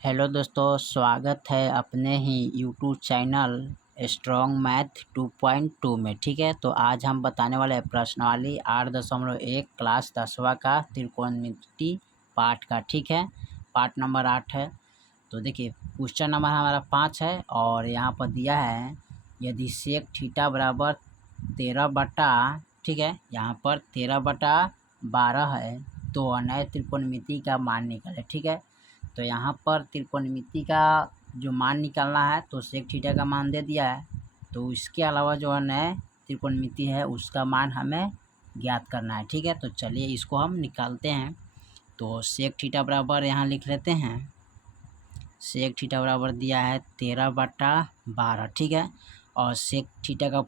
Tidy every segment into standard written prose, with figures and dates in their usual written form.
Hello दोस्तों, स्वागत है अपने ही यूट्यूब चैनल स्ट्रॉन्ग मैथ 2.2 में। ठीक है, तो आज हम बताने वाले हैं प्रश्नावली 8.1 क्लास 10वां का त्रिकोणमिति पाठ का। ठीक है, पाठ नंबर 8 है। तो देखिए, क्वेश्चन नंबर हमारा 5 है और यहाँ पर दिया है यदि सेक थीटा बराबर 13 बटा, ठीक है, यहाँ पर 13/12 है तो अनय त्रिकोणमिति का मान निकले। ठीक है, तो यहाँ पर त्रिकोणमिति का जो मान निकालना है तो सेक थीटा का मान दे दिया है, तो इसके अलावा जो है नए त्रिकोणमिति है उसका मान हमें ज्ञात करना है। ठीक है, तो चलिए इसको हम निकालते हैं। तो सेक थीटा बराबर यहाँ लिख लेते हैं, सेक थीटा बराबर दिया है 13/12। ठीक है, और सेक थीटा का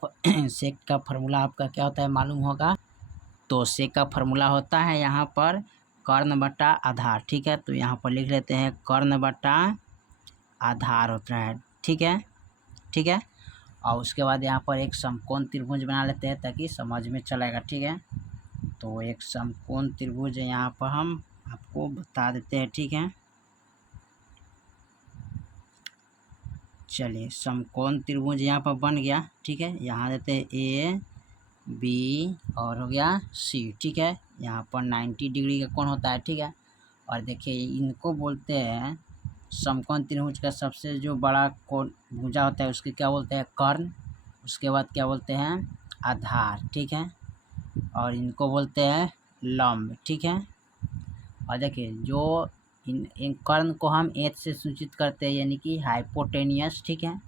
सेक का फार्मूला आपका क्या होता है मालूम होगा। तो सेक का फार्मूला होता है यहाँ पर कर्ण बटा आधार। ठीक है, तो यहाँ पर लिख लेते हैं कर्ण बटा आधार होता है। ठीक है, ठीक है, और उसके बाद यहाँ पर एक समकोण त्रिभुज बना लेते हैं ताकि समझ में चलेगा। ठीक है, तो एक समकोण त्रिभुज यहाँ पर हम आपको बता देते हैं। ठीक है, चलिए समकोण त्रिभुज यहाँ पर बन गया। ठीक है, यहाँ देते हैं ए बी और हो गया सी। ठीक है, यहाँ पर 90 डिग्री का कोण होता है। ठीक है, और देखिए इनको बोलते हैं समकोण त्रिभुज का सबसे जो बड़ा कोण भुजा होता है उसके क्या बोलते हैं कर्ण, उसके बाद क्या बोलते हैं आधार। ठीक है, और इनको बोलते हैं लंब। ठीक है, और देखिए जो इन कर्ण को हम एच से सूचित करते हैं यानी कि हाइपोटेनियस। ठीक है,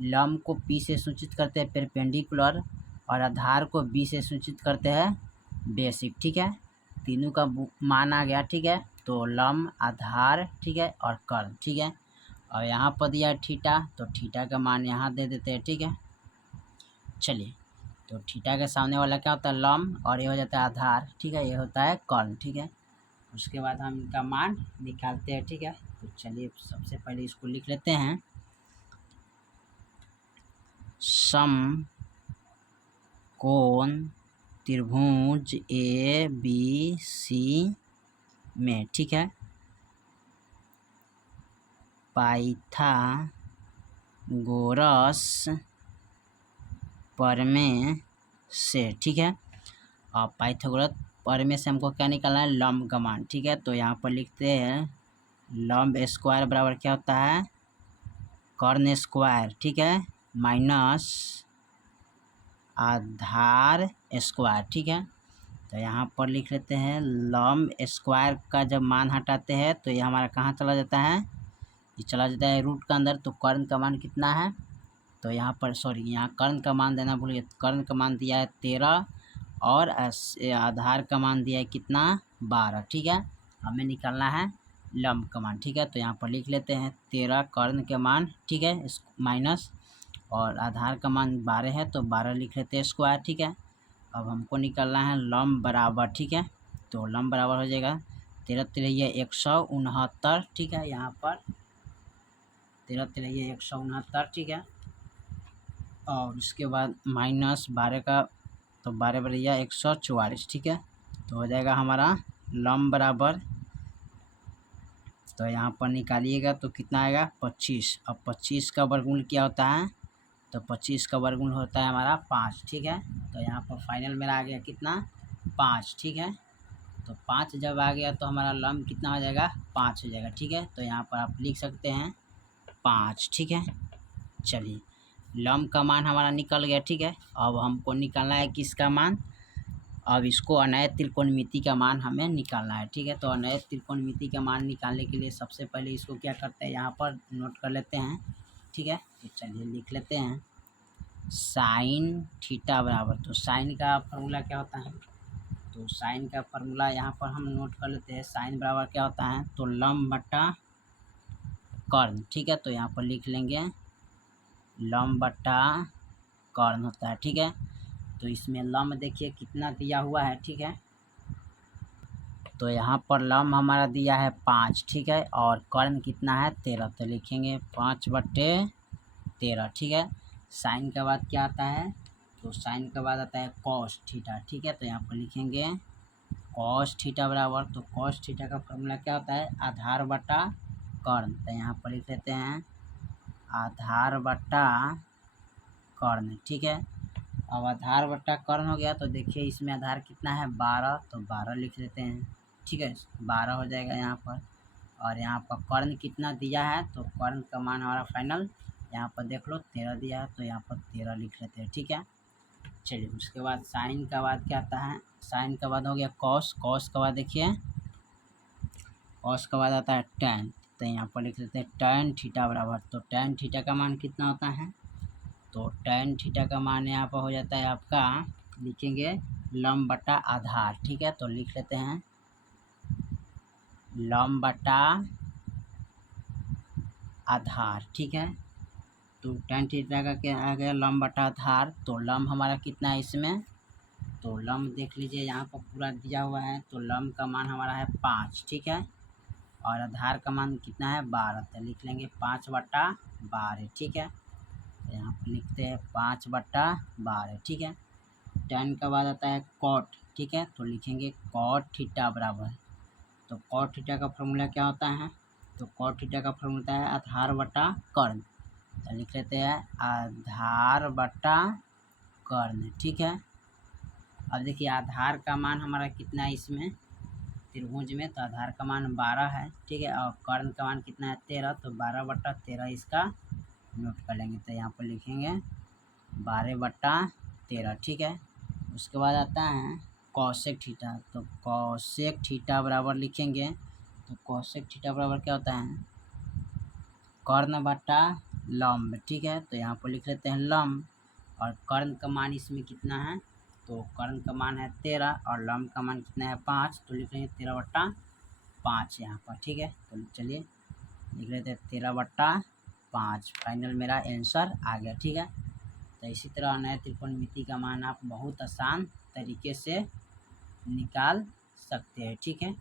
लंब को पी से सूचित करते हैं परपेंडिकुलर, और आधार को बी से सूचित करते हैं बेसिक। ठीक है, तीनों का मान आ गया। ठीक है, तो लंब, आधार, ठीक है, और कर्ण। ठीक है, और यहाँ पर दिया थीटा, तो थीटा का मान यहाँ दे देते हैं। ठीक है, चलिए, तो थीटा के सामने वाला क्या होता है लंब, और ये हो जाता है आधार। ठीक है, ये होता है कर्ण। ठीक है, उसके बाद हम इनका मान निकालते हैं। ठीक है, तो चलिए सबसे पहले इसको लिख लेते हैं सम कोण त्रिभुज ए बी सी में। ठीक है, पाइथागोरस प्रमेय से। ठीक है, और पाइथागोरस प्रमेय से हमको क्या निकालना है लंब का मान। ठीक है, तो यहाँ पर लिखते हैं लंब स्क्वायर बराबर क्या होता है कर्ण स्क्वायर। ठीक है, माइनस आधार स्क्वायर। ठीक है, तो यहाँ पर लिख लेते हैं लंब स्क्वायर का जब मान हटाते हैं तो ये हमारा कहाँ चला जाता है, ये चला जाता है रूट का अंदर। तो कर्ण का मान कितना है, तो यहाँ पर यहाँ कर्ण का मान देना भूल गए। कर्ण का मान दिया है 13 और आधार का मान दिया है कितना 12। ठीक है, हमें निकालना है लंब का मान। ठीक है, तो यहाँ पर लिख लेते हैं 13 कर्ण के मान। ठीक है, माइनस और आधार का मान 12 है तो 12 लिख लेते हैं स्क्वायर। ठीक है, अब हमको निकालना है लंब बराबर। ठीक है, तो लंब बराबर हो जाएगा 13 तिरैया 169। ठीक है, यहाँ पर 13 तिरैया 169। ठीक है, और उसके बाद माइनस 12 का, तो 12 बरैया 144। ठीक है, तो हो जाएगा हमारा लंब बराबर, तो यहाँ पर निकालिएगा तो कितना आएगा 25। अब 25 का वर्गमूल क्या होता है, तो 25 का वर्गमूल होता है हमारा 5। ठीक है, तो यहाँ पर फाइनल मेरा आ गया कितना 5। ठीक है, तो 5 जब आ गया तो हमारा लंब कितना हो जाएगा 5 हो जाएगा। ठीक है, तो यहाँ पर आप लिख सकते हैं 5। ठीक है, चलिए लंब का मान हमारा निकल गया। ठीक है, अब हमको निकालना है किसका मान, अब इसको अनय त्रिकोणमिति का मान हमें निकालना है। ठीक है, तो अनय त्रिकोणमिति का मान निकालने के लिए सबसे पहले इसको क्या करते हैं यहाँ पर नोट कर लेते हैं। ठीक है, तो चलिए लिख लेते हैं साइन थीटा बराबर, तो साइन का फार्मूला क्या होता है, तो साइन का फार्मूला यहाँ पर हम नोट कर लेते हैं। साइन बराबर क्या होता है, तो लंब बटा कर्ण। ठीक है, तो यहाँ पर लिख लेंगे लंब बटा कर्ण होता है। ठीक है, तो इसमें लंब देखिए कितना दिया हुआ है। ठीक है, तो यहाँ पर लंब हमारा दिया है 5। ठीक है, और कर्ण कितना है 13, तो लिखेंगे 5/13। ठीक है, साइन के बाद क्या आता है, तो साइन के बाद आता है कॉस थीटा। ठीक है, तो यहाँ पर लिखेंगे कॉस थीटा बराबर, तो कॉस थीटा का फॉर्मूला क्या होता है आधार बटा कर्ण। तो यहाँ पर लिख लेते हैं आधार बटा कर्ण, ठीक है। अब आधार बटा कर्ण हो गया, तो देखिए इसमें आधार कितना है 12, तो 12 लिख लेते हैं, ठीक है, 12 हो जाएगा यहाँ पर। और यहाँ पर कर्ण कितना दिया है, तो कर्ण का मान हमारा फाइनल यहाँ पर देख लो 13 दिया है, तो यहाँ पर 13 लिख लेते हैं, ठीक है। चलिए उसके बाद साइन का बाद क्या आता है, साइन का बाद हो गया कॉस, कॉस का बाद देखिए कॉस का बाद आता है टैन। तो यहाँ पर लिख लेते हैं टैन थीटा बराबर, तो टैन थीटा का मान कितना होता है, तो टैन थीटा का मान यहाँ पर हो जाता है आपका, लिखेंगे लंब बटा आधार, ठीक है। तो लिख लेते हैं लंब बटा आधार, ठीक है। तो टैन थीटा का क्या आ गया लंब बटा आधार, तो लंब हमारा कितना है इसमें, तो लंब देख लीजिए यहाँ पर पूरा दिया हुआ है, तो लंब का मान हमारा है 5, ठीक है। और आधार का मान कितना है 12, तो लिख लेंगे 5 बटा 12, ठीक है। तो यहाँ पर लिखते हैं 5 बटा 12, ठीक है। टैन का बाद आता है कॉट, ठीक है, तो लिखेंगे कॉट थीटा बराबर, तो कॉट थीटा का फॉर्मूला क्या होता है, तो कॉट थीटा का फॉर्मूला है आधार बटा कर्ण। तो लिख लेते हैं आधार बटा कर्ण, ठीक है। अब देखिए आधार का मान हमारा कितना है इसमें त्रिभुज में, तो आधार का मान 12 है, ठीक है। और कर्ण का मान कितना है 13, तो 12 बटा 13 इसका नोट कर लेंगे, तो यहाँ पर लिखेंगे 12 बटा 13, ठीक है। उसके बाद आता है कॉसेक थीटा, तो कॉसेक थीटा बराबर लिखेंगे, तो कॉसेक थीटा बराबर क्या होता है कर्ण बटा लंब, ठीक है। तो यहाँ पर लिख लेते हैं लंब, और कर्ण का मान इसमें कितना है, तो कर्ण का मान है 13 और लंब का मान कितना है 5, तो लिख लेंगे 13 बटा 5 यहाँ पर, ठीक है। तो चलिए लिख लेते हैं 13 बटा 5, फाइनल मेरा आंसर आ गया, ठीक है। तो इसी तरह नए त्रिकोणमिति का मान आप बहुत आसान तरीके से निकाल सकते हैं, ठीक है।